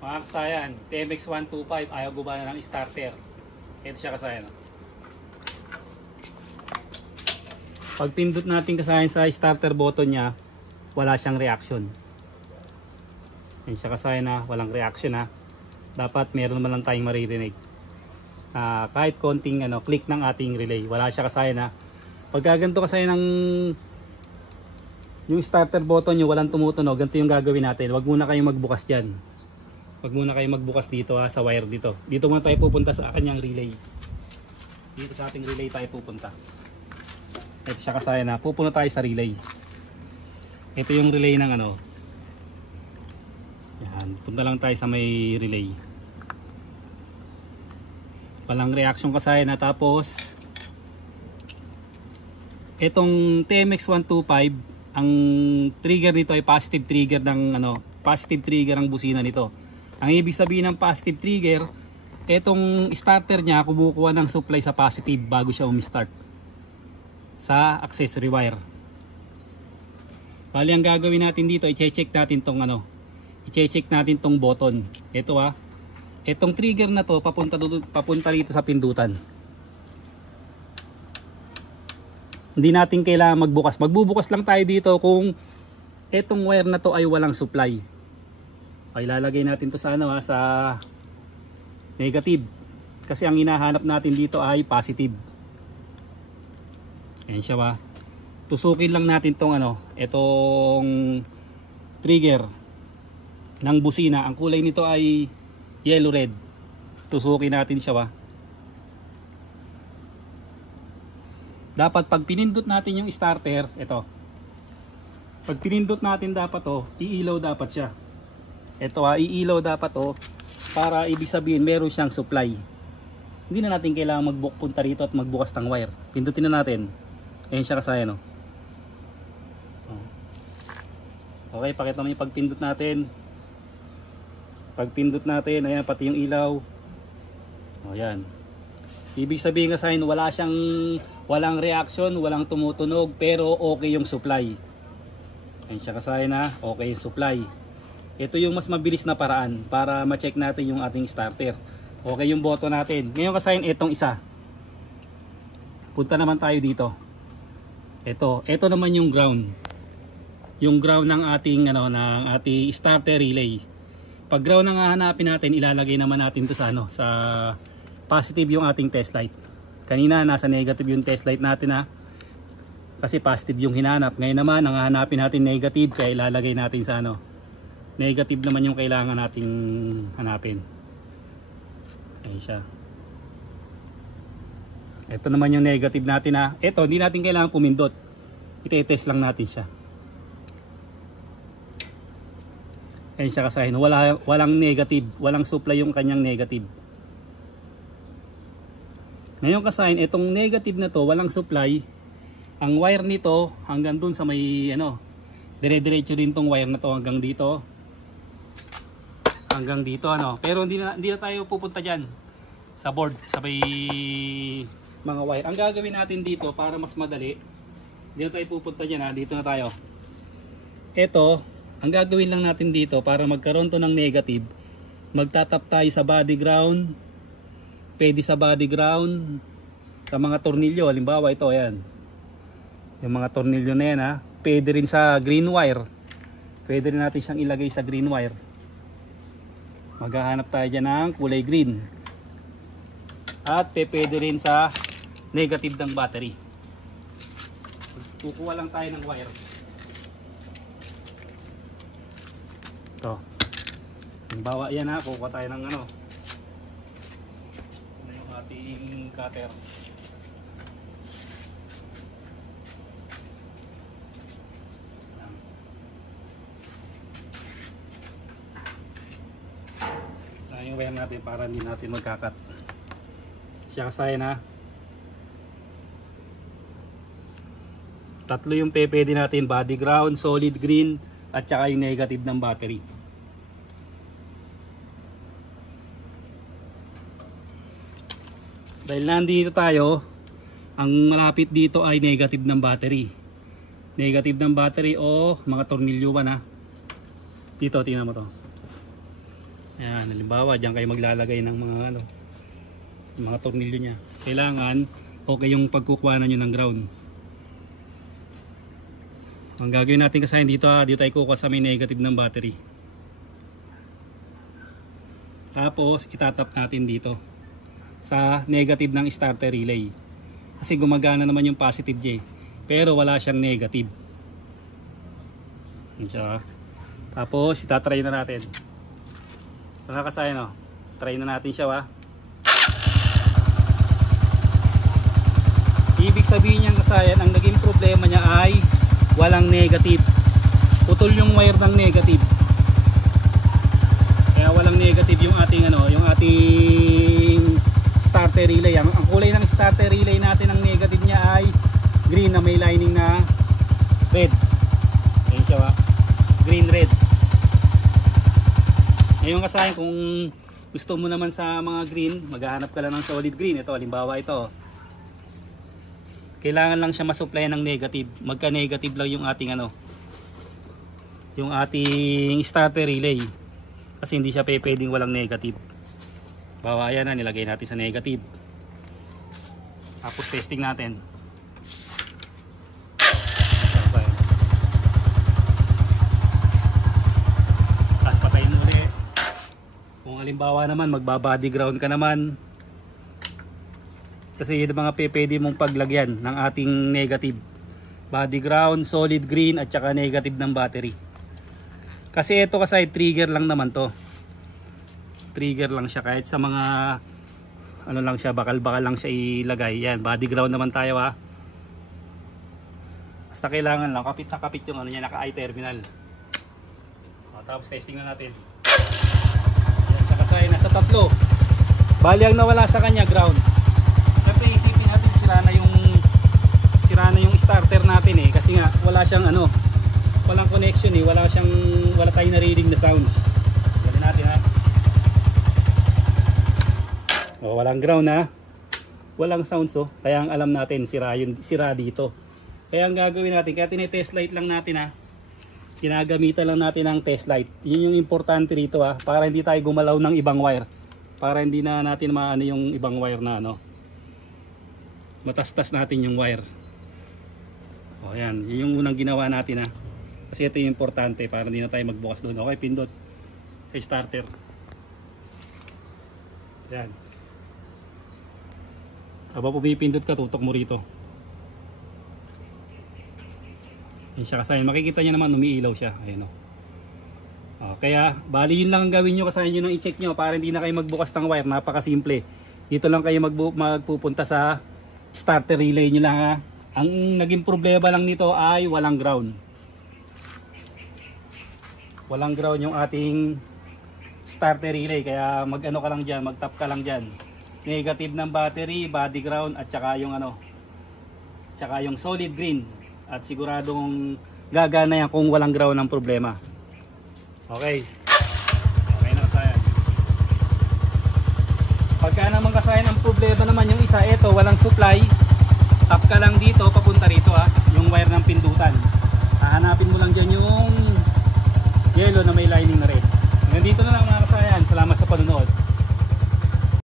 Mga kasayan, TMX125 ayaw gumana ng starter. Ito siya kasayan. Pag pindot natin kasayan sa starter button niya, wala siyang reaction. Yan siya kasayan na walang reaction ha. Dapat meron naman lang tayong maririnig. Kahit konting click ng ating relay, wala siya kasayan ha. Pag ganito kasayan ng yung starter button nyo walang tumutunog, ganito yung gagawin natin. Huwag muna kayong magbukas dyan. Huwag muna kayong magbukas dito ha, sa wire dito. Dito muna tayo pupunta sa kanyang relay. Dito sa ating relay tayo pupunta. Ito siya kasayan na. Pupunta tayo sa relay. Ito yung relay ng Yan. Punta lang tayo sa may relay. Walang reaction kasayan na. Tapos itong TMX125, ang trigger nito ay positive trigger ng positive trigger ang busina nito. Ang ibig sabihin ng positive trigger, etong starter niya kumukuha ng supply sa positive bago siya umi-start sa accessory wire. Bali ang gagawin natin dito, i-check natin tong i-check natin tong button. Ito etong trigger na to papunta dito sa pindutan. Hindi natin kailangan magbukas. Magbubukas lang tayo dito kung etong wire na to ay walang supply. Ay lalagay natin to sa sa negative. Kasi ang hinahanap natin dito ay positive. Ayan siya ba. Tusukin lang natin tong etong trigger ng busina. Ang kulay nito ay yellow red. Tusukin natin siya ba. Dapat pag pinindot natin yung starter, ito. Pag pinindot natin dapat iilaw dapat siya. Ito iilaw dapat para ibig sabihin meron siyang supply. Hindi na natin kailangan magpunta rito at magbukas ng wire. Pindutin na natin. Ayan siya kasayan Okay, pakita mo yung pagpindot natin. Pagpindot natin, ayan pati yung ilaw. Ayan. Ibig sabihin kasayan walang reaction, walang tumutunog, pero okay yung supply. Ayan siya kasayan okay yung supply. Ito yung mas mabilis na paraan para ma-check natin yung ating starter. Okay yung button natin. Ngayon kasayan itong isa. Punta naman tayo dito. Ito naman yung ground. Yung ground ng ating ng ating starter relay. Pag ground ang hahanapin natin, ilalagay naman natin to sa sa positive yung ating test light. Kanina nasa negative yung test light natin kasi positive yung hinanap. Ngayon naman ang hahanapin natin negative, kaya ilalagay natin sa negative naman yung kailangan nating hanapin. Ayan siya. Ito naman yung negative natin Ito hindi natin kailangan pumindot. Ite-test lang natin siya. Ayan siya kasahin. Walang negative, walang supply yung kanyang negative. Ngayon kasahin, itong negative na to, walang supply. Ang wire nito hanggang dun sa may dire-diretso din tong wire na to hanggang dito. Hanggang dito Pero hindi na tayo pupunta diyan sa board, sa may mga wire. Ang gagawin natin dito para mas madali, hindi na tayo pupunta diyan dito na tayo. Ito, ang gagawin lang natin dito para magkaroon to ng negative, magtatap tayo sa body ground. Pwede sa body ground, sa mga tornilyo, halimbawa ito, ayan. Yung mga tornilyo na yan Pwede rin sa green wire. Pwede rin natin siyang ilagay sa green wire. Maghahanap tayo dyan ng kulay green. At pwede rin sa negative ng battery. Kukuha lang tayo ng wire. Ito. Halimbawa yan kukuha tayo ng yung ating cutter. Yung wire natin para hindi natin magkakat. Siya kasayan tatlo yung pwede natin, body ground, solid green, at saka yung negative ng battery. Dahil nandito tayo, ang malapit dito ay negative ng battery. Negative ng battery o mga tornilyo ba Dito, tingnan mo to. Ayan, halimbawa diyan kayo maglalagay ng mga ano, mga tornilyo niya. Kailangan okay yung pagkukuhanan nyo ng ground. Ang gagawin natin kasi dito, dito tayo kukuha sa may negative ng battery. Tapos itatap natin dito sa negative ng starter relay. Kasi gumagana naman yung positive J, pero wala siyang negative. Siya. Tapos itatry na natin. Mga kasaya, no? Try na natin siya, wa. Ibig sabihin niyang kasayan, ang naging problema niya ay walang negative. Putol yung wire ng negative. Kaya walang negative yung ating ano, yung ating starter relay. Ang kulay ng starter relay natin, ang negative niya ay green na may lining na red. Ayan siya, wa. Green red. Ngayon kasayan, kung gusto mo naman sa mga green, maghahanap ka lang ng solid green. Ito, halimbawa ito. Kailangan lang siya masupply ng negative. Magka negative lang yung ating ano, yung ating starter relay. Kasi hindi siya pwedeng walang negative. Bawa yan na, nilagay natin sa negative. Tapos testing natin. Tapos patayin mo ulit. Kung halimbawa naman magbabody ground ka naman, kasi yung mga pwede mong paglagyan ng ating negative, body ground, solid green at saka negative ng battery. Kasi ito kasi trigger lang naman to. Trigger lang siya, kahit sa mga ano lang siya, bakal-bakal lang siya ilagay. Yan, body ground naman tayo, ha. Basta kailangan lang kapit na kapit yung ano niya, naka-eye terminal. Tapos testing na natin. Yan siya kasi nasa 3. Bali ang nawala sa kanya ground. Siyempre isipin natin sira na yung starter natin eh, kasi nga wala siyang ano, walang connection eh, wala tayong narinig na sounds. Gawin natin, ha. Oh, walang ground, ha. Walang sounds, oh. Kaya ang alam natin sira dito. Kaya ang gagawin natin, kaya test light lang natin, ha. Ginagamitan lang natin ang test light. Yun yung importante rito, ha, para hindi tayo gumalaw ng ibang wire. Para hindi na natin maano yung ibang wire na ano, matastas natin yung wire. O yan, yun yung unang ginawa natin, ha. Kasi ito yung importante para hindi na tayo magbukas doon. Okay, pindot sa starter. Yan. Habang pumipindot ka, tutok mo rito. Yan siya kasayan. Makikita niya naman umiilaw siya. Ayan, o. Kaya bali yun lang ang gawin nyo, kasayan nyo nang i-check nyo para hindi na kayo magbukas ng wire. Napakasimple. Dito lang kayo magpupunta sa starter relay nyo lang, ha. Ang naging problema lang nito ay walang ground. Walang ground yung ating starter relay, kaya mag-ano ka lang dyan, mag-tap ka lang dyan. Negative ng battery, body ground at saka yung ano, saka yung solid green. At siguradong gagana yan kung walang ground ng problema. Okay. Okay na kasayan. Pagka naman kasayan ang problema naman yung isa, ito walang supply. Tap ka lang dito, papunta rito, ha, yung wire ng pindutan. Hahanapin mo lang dyan yung yellow na may lining na red. Hanggang dito na lang mga kasayan. Salamat sa panunood.